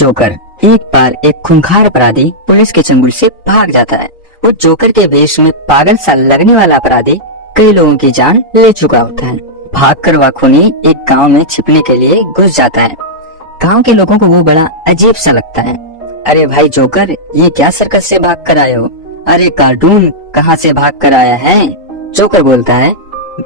Joker. एक बार एक खूंखार अपराधी पुलिस के चंगुल से भाग जाता है। वो जोकर के वेश में पागल सा लगने वाला अपराधी कई लोगों की जान ले चुका होता है। भागकर वह खूनी एक गांव में छिपने के लिए घुस जाता है। गांव के लोगों को वो बड़ा अजीब सा लगता है। अरे भाई जोकर, ये क्या सर्कस से भाग कर आए हो? अरे कार्टून, कहाँ से भाग कर आया है? जोकर बोलता है,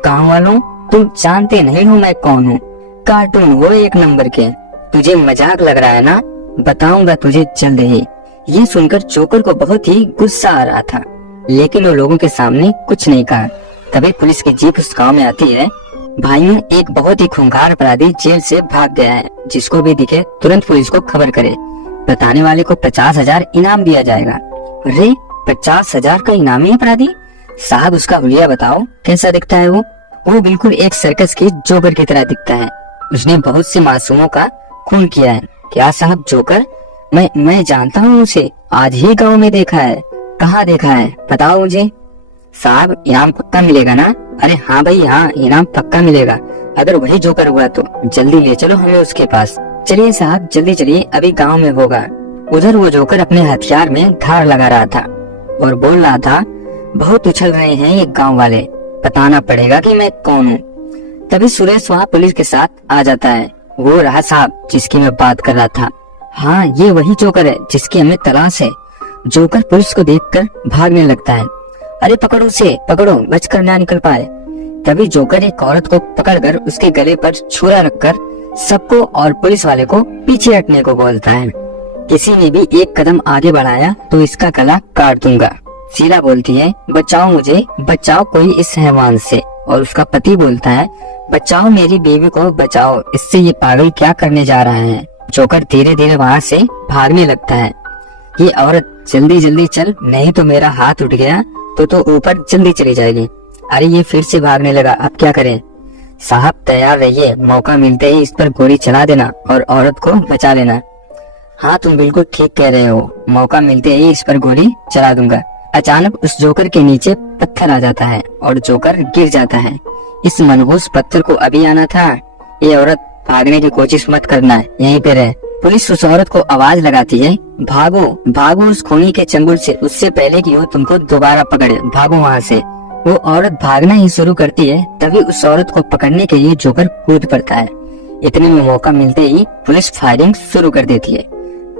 गांव वालों, तुम जानते नहीं हो मैं कौन हूँ। कार्टून वो एक नंबर के। तुझे मजाक लग रहा है ना? बताऊंगा तुझे जल्द ही। ये सुनकर जोकर को बहुत ही गुस्सा आ रहा था, लेकिन वो लोगों के सामने कुछ नहीं कहा। तभी पुलिस की जीप उस गांव में आती है। भाइयों, एक बहुत ही खूंखार अपराधी जेल से भाग गया है। जिसको भी दिखे तुरंत पुलिस को खबर करे। बताने वाले को 50,000 इनाम दिया जाएगा। अरे 50,000 का इनामी अपराधी? साहब उसका हुलिया बताओ, कैसा दिखता है वो बिल्कुल एक सर्कस के जोकर की तरह दिखता है। उसने बहुत से मासूमों का खून किया है। क्या साहब जोकर? मैं जानता हूँ उसे, आज ही गांव में देखा है। कहाँ देखा है, बताओ मुझे। साहब इनाम पक्का मिलेगा ना? अरे हाँ भाई हाँ, इनाम पक्का मिलेगा। अगर वही जोकर हुआ तो जल्दी ले चलो हमें उसके पास। चलिए साहब, जल्दी चलिए, अभी गांव में होगा। उधर वो जोकर अपने हथियार में धार लगा रहा था और बोल रहा था, बहुत उछल रहे हैं ये गांव वाले, बताना पड़ेगा कि मैं कौन हूँ। तभी सुरेश वहाँ पुलिस के साथ आ जाता है। वो रहा साहब जिसकी मैं बात कर रहा था। हाँ, ये वही जोकर है जिसकी हमें तलाश है। जोकर पुलिस को देखकर भागने लगता है। अरे पकड़ो उसे, पकड़ो, बचकर ना निकल पाए। तभी जोकर एक औरत को पकड़कर उसके गले पर छुरा रखकर सबको और पुलिस वाले को पीछे हटने को बोलता है। किसी ने भी एक कदम आगे बढ़ाया तो इसका गला काट दूंगा। शीला बोलती है, बचाओ मुझे, बचाओ कोई इस हैवान से। और उसका पति बोलता है, बचाओ मेरी बीवी को, बचाओ, इससे ये पागल क्या करने जा रहा है। जोकर धीरे धीरे वहाँ से भागने लगता है। ये औरत, जल्दी जल्दी चल, नहीं तो मेरा हाथ उठ गया तो ऊपर जल्दी चली जाएगी। अरे ये फिर से भागने लगा, अब क्या करें? साहब तैयार रहिए, मौका मिलते ही इस पर गोली चला देना और औरत को बचा लेना। हाँ तुम बिल्कुल ठीक कह रहे हो, मौका मिलते ही इस पर गोली चला दूंगा। अचानक उस जोकर के नीचे पत्थर आ जाता है और जोकर गिर जाता है। इस मनहूस पत्थर को अभी आना था। ये औरत, भागने की कोशिश मत करना, यहीं पे रहे। पुलिस उस औरत को आवाज लगाती है, भागो भागो उस खूनी के चंगुल से, उससे पहले कि वो तुमको दोबारा पकड़े, भागो वहाँ से। वो औरत भागना ही शुरू करती है। तभी उस औरत को पकड़ने के लिए जोकर कूद पड़ता है। इतने में मौका मिलते ही पुलिस फायरिंग शुरू कर देती है।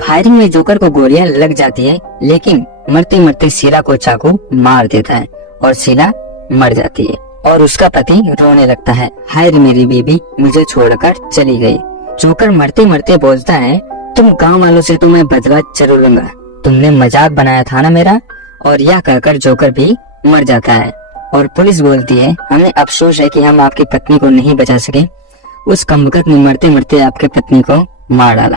फायरिंग में जोकर को गोलियां लग जाती है, लेकिन मरते मरते शीला को चाकू मार देता है और शीला मर जाती है। और उसका पति रोने लगता है, हाय रे मेरी बीबी मुझे छोड़कर चली गई। जोकर मरते मरते बोलता है, तुम गांव वालों से तो मैं बदला जरूर लूंगा, तुमने मजाक बनाया था ना मेरा। और यह कहकर जोकर भी मर जाता है। और पुलिस बोलती है, हमें अफसोस है कि हम आपकी पत्नी को नहीं बचा सके। उस कमबख्त ने मरते मरते आपके पत्नी को मार डाला।